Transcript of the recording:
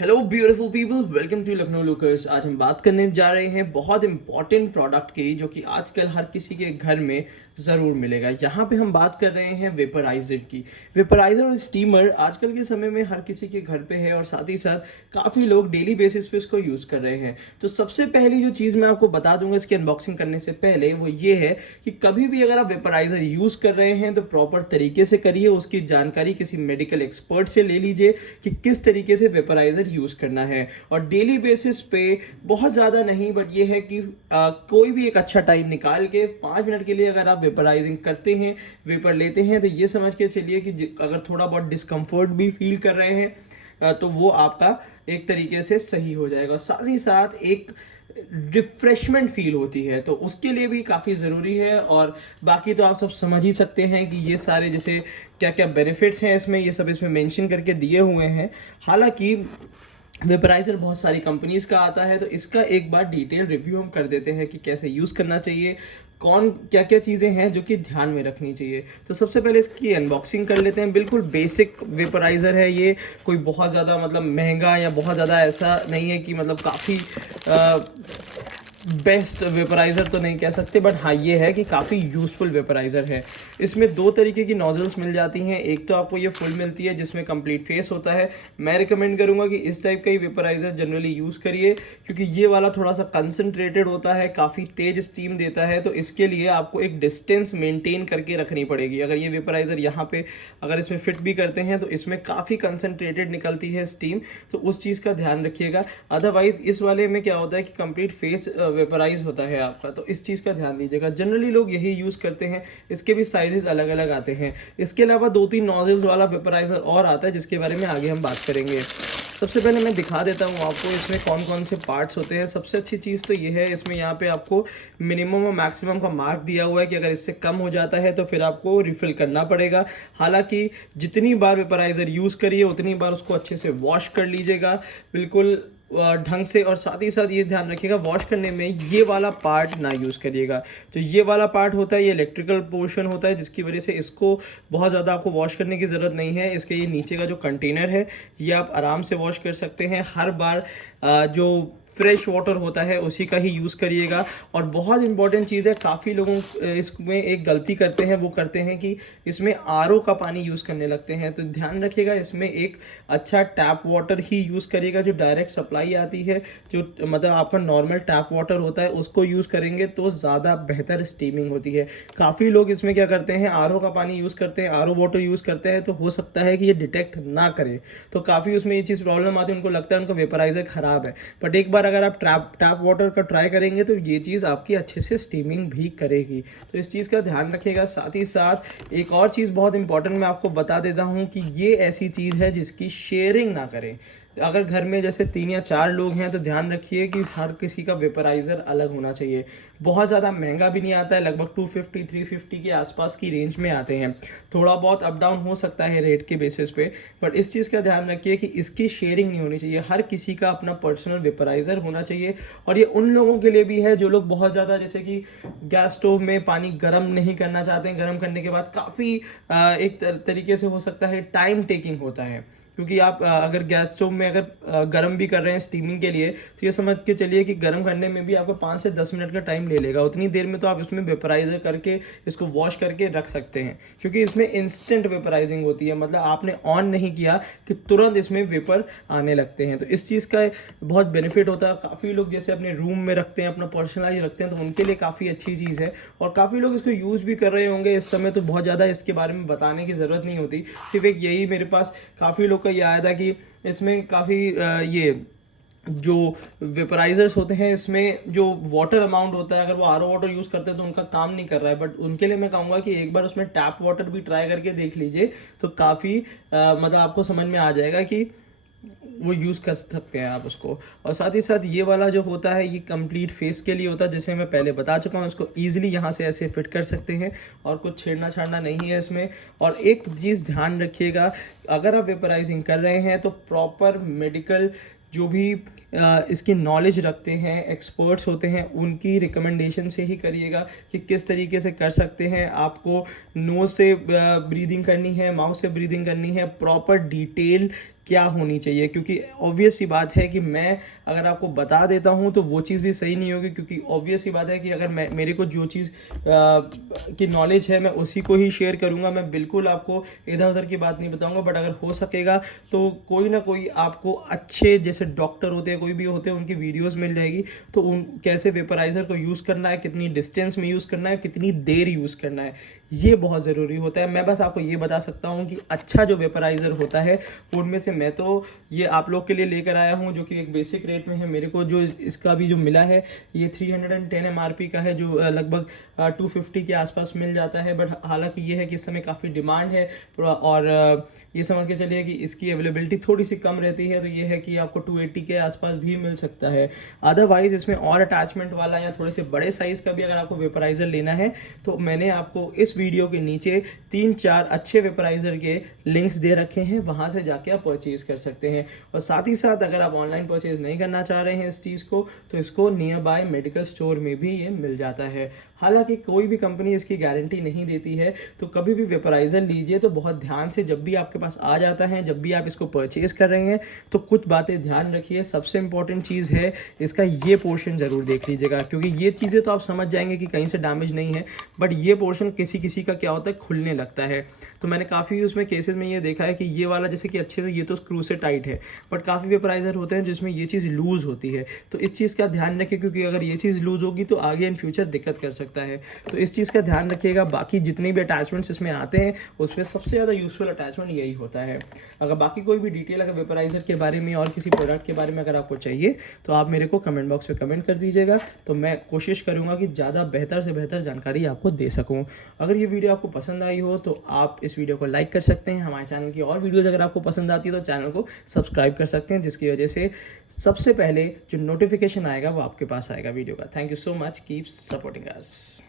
Hello beautiful people, welcome to Lucknow lookers. आज हम बात करने जा रहे हैं बहुत इंपॉर्टेंट प्रोडक्ट की, जो कि आजकल हर किसी के घर में ज़रूर मिलेगा। यहाँ पे हम बात कर रहे हैं वेपराइजर की। वेपराइजर और स्टीमर आजकल के समय में हर किसी के घर पे है और साथ ही साथ काफ़ी लोग डेली बेसिस पे इसको यूज़ कर रहे हैं। तो सबसे पहली जो चीज़ मैं आपको बता दूंगा इसकी अनबॉक्सिंग करने से पहले, वो ये है कि कभी भी अगर आप वेपराइजर यूज़ कर रहे हैं तो प्रॉपर तरीके से करिए। उसकी जानकारी किसी मेडिकल एक्सपर्ट से ले लीजिए कि किस तरीके से वेपराइजर यूज करना है। और डेली बेसिस पे बहुत ज्यादा नहीं, बट ये है कि कोई भी एक अच्छा टाइम निकाल के 5 मिनट के लिए अगर आप वेपराइजिंग करते हैं, वेपर लेते हैं, तो ये समझ के चलिए कि अगर थोड़ा बहुत डिस्कम्फर्ट भी फील कर रहे हैं तो वो आपका एक तरीके से सही हो जाएगा। साथ ही साथ एक रिफ्रेशमेंट फील होती है, तो उसके लिए भी काफ़ी ज़रूरी है। और बाकी तो आप सब समझ ही सकते हैं कि ये सारे जैसे क्या क्या बेनिफिट्स हैं इसमें, ये सब इसमें मेंशन करके दिए हुए हैं। हालांकि वेपराइजर बहुत सारी कंपनीज का आता है, तो इसका एक बार डिटेल रिव्यू हम कर देते हैं कि कैसे यूज़ करना चाहिए, कौन क्या क्या चीज़ें हैं जो कि ध्यान में रखनी चाहिए। तो सबसे पहले इसकी अनबॉक्सिंग कर लेते हैं। बिल्कुल बेसिक वेपराइज़र है ये, कोई बहुत ज़्यादा मतलब महंगा या बहुत ज़्यादा ऐसा नहीं है कि मतलब काफ़ी बेस्ट वेपराइज़र तो नहीं कह सकते, बट हाँ ये है कि काफ़ी यूज़फुल वेपराइज़र है। इसमें दो तरीके की नोजल्स मिल जाती हैं। एक तो आपको ये फुल मिलती है जिसमें कंप्लीट फेस होता है। मैं रिकमेंड करूँगा कि इस टाइप का ही वेपराइज़र जनरली यूज़ करिए, क्योंकि ये वाला थोड़ा सा कंसनट्रेटेड होता है, काफ़ी तेज स्टीम देता है, तो इसके लिए आपको एक डिस्टेंस मेंटेन करके रखनी पड़ेगी। अगर ये वेपराइज़र यहाँ पे अगर इसमें फिट भी करते हैं तो इसमें काफ़ी कंसनट्रेटेड निकलती है स्टीम, तो उस चीज़ का ध्यान रखिएगा। अदरवाइज इस वाले में क्या होता है कि कंप्लीट फेस वेपराइज होता है आपका, तो इस चीज़ का ध्यान दीजिएगा। जनरली लोग यही यूज़ करते हैं। इसके भी साइजेस अलग अलग आते हैं। इसके अलावा 2-3 नोजल्स वाला वेपराइजर और आता है जिसके बारे में आगे हम बात करेंगे। सबसे पहले मैं दिखा देता हूँ आपको इसमें कौन कौन से पार्ट्स होते हैं। सबसे अच्छी चीज़ तो ये है, इसमें यहाँ पे आपको मिनिमम और मैक्सिमम का मार्क दिया हुआ है कि अगर इससे कम हो जाता है तो फिर आपको रिफिल करना पड़ेगा। हालांकि जितनी बार वेपराइजर यूज़ करिए उतनी बार उसको अच्छे से वॉश कर लीजिएगा, बिल्कुल ढंग से। और साथ ही साथ ये ध्यान रखिएगा वॉश करने में ये वाला पार्ट ना यूज़ करिएगा। तो ये वाला पार्ट होता है, ये इलेक्ट्रिकल पोर्शन होता है, जिसकी वजह से इसको बहुत ज़्यादा आपको वॉश करने की ज़रूरत नहीं है। इसके ये नीचे का जो कंटेनर है ये आप आराम से वॉश कर सकते हैं। हर बार जो फ्रेश वाटर होता है उसी का ही यूज़ करिएगा। और बहुत इंपॉर्टेंट चीज़ है, काफ़ी लोगों इसमें एक गलती करते हैं, वो करते हैं कि इसमें आरओ का पानी यूज़ करने लगते हैं। तो ध्यान रखिएगा इसमें एक अच्छा टैप वाटर ही यूज़ करिएगा, जो डायरेक्ट सप्लाई आती है, जो मतलब आपका नॉर्मल टैप वाटर होता है उसको यूज़ करेंगे तो ज़्यादा बेहतर स्टीमिंग होती है। काफ़ी लोग इसमें क्या करते हैं, आरओ का पानी यूज़ करते हैं, आरओ वाटर यूज़ करते हैं, तो हो सकता है कि ये डिटेक्ट ना करे, तो काफ़ी उसमें ये चीज़ प्रॉब्लम आती है। उनको लगता है उनका वेपराइजर ख़राब है, बट एक बार अगर आप टैप वाटर का ट्राई करेंगे तो ये चीज़ आपकी अच्छे से स्टीमिंग भी करेगी। तो इस चीज़ का ध्यान रखिएगा। साथ ही साथ एक और चीज़ बहुत इंपॉर्टेंट मैं आपको बता देता हूँ कि ये ऐसी चीज़ है जिसकी शेयरिंग ना करें। अगर घर में जैसे 3 या 4 लोग हैं तो ध्यान रखिए कि हर किसी का वेपराइज़र अलग होना चाहिए। बहुत ज़्यादा महंगा भी नहीं आता है, लगभग 250-350 के आसपास की रेंज में आते हैं। थोड़ा बहुत अप डाउन हो सकता है रेट के बेसिस पे, बट इस चीज़ का ध्यान रखिए कि इसकी शेयरिंग नहीं होनी चाहिए। हर किसी का अपना पर्सनल वेपराइज़र होना चाहिए। और ये उन लोगों के लिए भी है जो लोग बहुत ज़्यादा जैसे कि गैस स्टोव में पानी गर्म नहीं करना चाहते हैं, गर्म करने के बाद काफ़ी एक तरीके से हो सकता है टाइम टेकिंग होता है, क्योंकि आप अगर गैस स्टोव में अगर गर्म भी कर रहे हैं स्टीमिंग के लिए, तो ये समझ के चलिए कि गर्म करने में भी आपको 5 से 10 मिनट का टाइम ले लेगा। उतनी देर में तो आप इसमें वेपराइजर करके इसको वॉश करके रख सकते हैं, क्योंकि इसमें इंस्टेंट वेपराइजिंग होती है। मतलब आपने ऑन नहीं किया कि तुरंत इसमें वेपर आने लगते हैं, तो इस चीज़ का बहुत बेनिफिट होता है। काफ़ी लोग जैसे अपने रूम में रखते हैं, अपना पर्सनलाइज रखते हैं, तो उनके लिए काफ़ी अच्छी चीज़ है। और काफ़ी लोग इसको यूज़ भी कर रहे होंगे इस समय, तो बहुत ज़्यादा इसके बारे में बताने की ज़रूरत नहीं होती। सिर्फ एक यही मेरे पास काफ़ी लोग का ये आया था कि इसमें काफ़ी ये जो वेपराइजर्स होते हैं इसमें जो वाटर अमाउंट होता है, अगर वो आरओ वाटर यूज़ करते हैं तो उनका काम नहीं कर रहा है। बट उनके लिए मैं कहूँगा कि एक बार उसमें टैप वाटर भी ट्राई करके देख लीजिए, तो काफ़ी मतलब आपको समझ में आ जाएगा कि वो यूज़ कर सकते हैं आप उसको। और साथ ही साथ ये वाला जो होता है ये कंप्लीट फेस के लिए होता है, जैसे मैं पहले बता चुका हूँ। इसको ईजिली यहाँ से ऐसे फिट कर सकते हैं और कुछ छेड़ना छाड़ना नहीं है इसमें। और एक चीज़ ध्यान रखिएगा, अगर आप वेपराइजिंग कर रहे हैं तो प्रॉपर मेडिकल जो भी इसकी नॉलेज रखते हैं, एक्सपर्ट्स होते हैं, उनकी रिकमेंडेशन से ही करिएगा कि किस तरीके से कर सकते हैं। आपको नोज़ से ब्रीदिंग करनी है, माउथ से ब्रीदिंग करनी है, प्रॉपर डिटेल क्या होनी चाहिए, क्योंकि ऑब्वियस सी बात है कि मैं अगर आपको बता देता हूँ तो वो चीज़ भी सही नहीं होगी, क्योंकि ऑब्वियस सी बात है कि अगर मेरे को जो चीज़ की नॉलेज है मैं उसी को ही शेयर करूँगा। मैं बिल्कुल आपको इधर उधर की बात नहीं बताऊँगा, बट अगर हो सकेगा तो कोई ना कोई आपको अच्छे जैसे डॉक्टर होते हैं, कोई भी होते हैं, उनकी वीडियोज़ मिल जाएगी। तो उन कैसे वेपराइज़र को यूज़ करना है, कितनी डिस्टेंस में यूज़ करना है, कितनी देर यूज़ करना है, ये बहुत ज़रूरी होता है। मैं बस आपको ये बता सकता हूँ कि अच्छा जो वेपराइज़र होता है उनमें से मैं तो ये आप लोग के लिए लेकर आया हूँ, जो कि एक बेसिक रेट में है। मेरे को जो इसका भी जो मिला है ये 310 MRP का है, जो लगभग 250 के आसपास मिल जाता है। बट हालांकि ये है कि इस समय काफ़ी डिमांड है, और ये समझ के चलिए कि इसकी अवेलेबिलिटी थोड़ी सी कम रहती है, तो ये है कि आपको 280 के आसपास भी मिल सकता है। अदरवाइज इसमें और अटैचमेंट वाला या थोड़े से बड़े साइज़ का भी अगर आपको वेपराइज़र लेना है तो मैंने आपको इस वीडियो के नीचे 3-4 अच्छे वेपराइज़र के लिंक्स दे रखे हैं, वहाँ से जाके आप परचेज़ कर सकते हैं। और साथ ही साथ अगर आप ऑनलाइन परचेज़ नहीं करना चाह रहे हैं इस चीज़ को, तो इसको नियर बाय मेडिकल स्टोर में भी ये मिल जाता है। हालांकि कोई भी कंपनी इसकी गारंटी नहीं देती है, तो कभी भी वेपराइज़र लीजिए तो बहुत ध्यान से, जब भी आपके पास आ जाता है, जब भी आप इसको परचेज़ कर रहे हैं तो कुछ बातें ध्यान रखिए। सबसे इंपॉर्टेंट चीज़ है इसका ये पोर्शन ज़रूर देख लीजिएगा, क्योंकि ये चीज़ें तो आप समझ जाएंगे कि कहीं से डैमेज नहीं है, बट ये पोर्शन किसी किसी का क्या होता है, खुलने लगता है। तो मैंने काफ़ी उसमें केसेस में ये देखा है कि ये वाला जैसे कि अच्छे से ये तो स्क्रू से टाइट है, बट काफ़ी वेपराइज़र होते हैं जिसमें ये चीज़ लूज़ होती है। तो इस चीज़ का ध्यान रखिए, क्योंकि अगर ये चीज़ लूज़ होगी तो आगे इन फ्यूचर दिक्कत कर सकता है। तो इस चीज़ का ध्यान रखिएगा। बाकी जितने भी अटैचमेंट्स इसमें आते हैं उसमें सबसे ज़्यादा यूजफुल अटैचमेंट यही होता है। अगर बाकी कोई भी डिटेल अगर वेपराइज़र के बारे में और किसी प्रोडक्ट के बारे में अगर आपको चाहिए तो आप मेरे को कमेंट बॉक्स में कमेंट कर दीजिएगा, तो मैं कोशिश करूँगा कि ज़्यादा बेहतर से बेहतर जानकारी आपको दे सकूँ। अगर ये वीडियो आपको पसंद आई हो तो आप इस वीडियो को लाइक कर सकते हैं। हमारे चैनल की और वीडियोज़ अगर आपको पसंद आती है तो चैनल को सब्सक्राइब कर सकते हैं, जिसकी वजह से सबसे पहले जो नोटिफिकेशन आएगा वो आपके पास आएगा वीडियो का। Thank you so much, keep supporting us.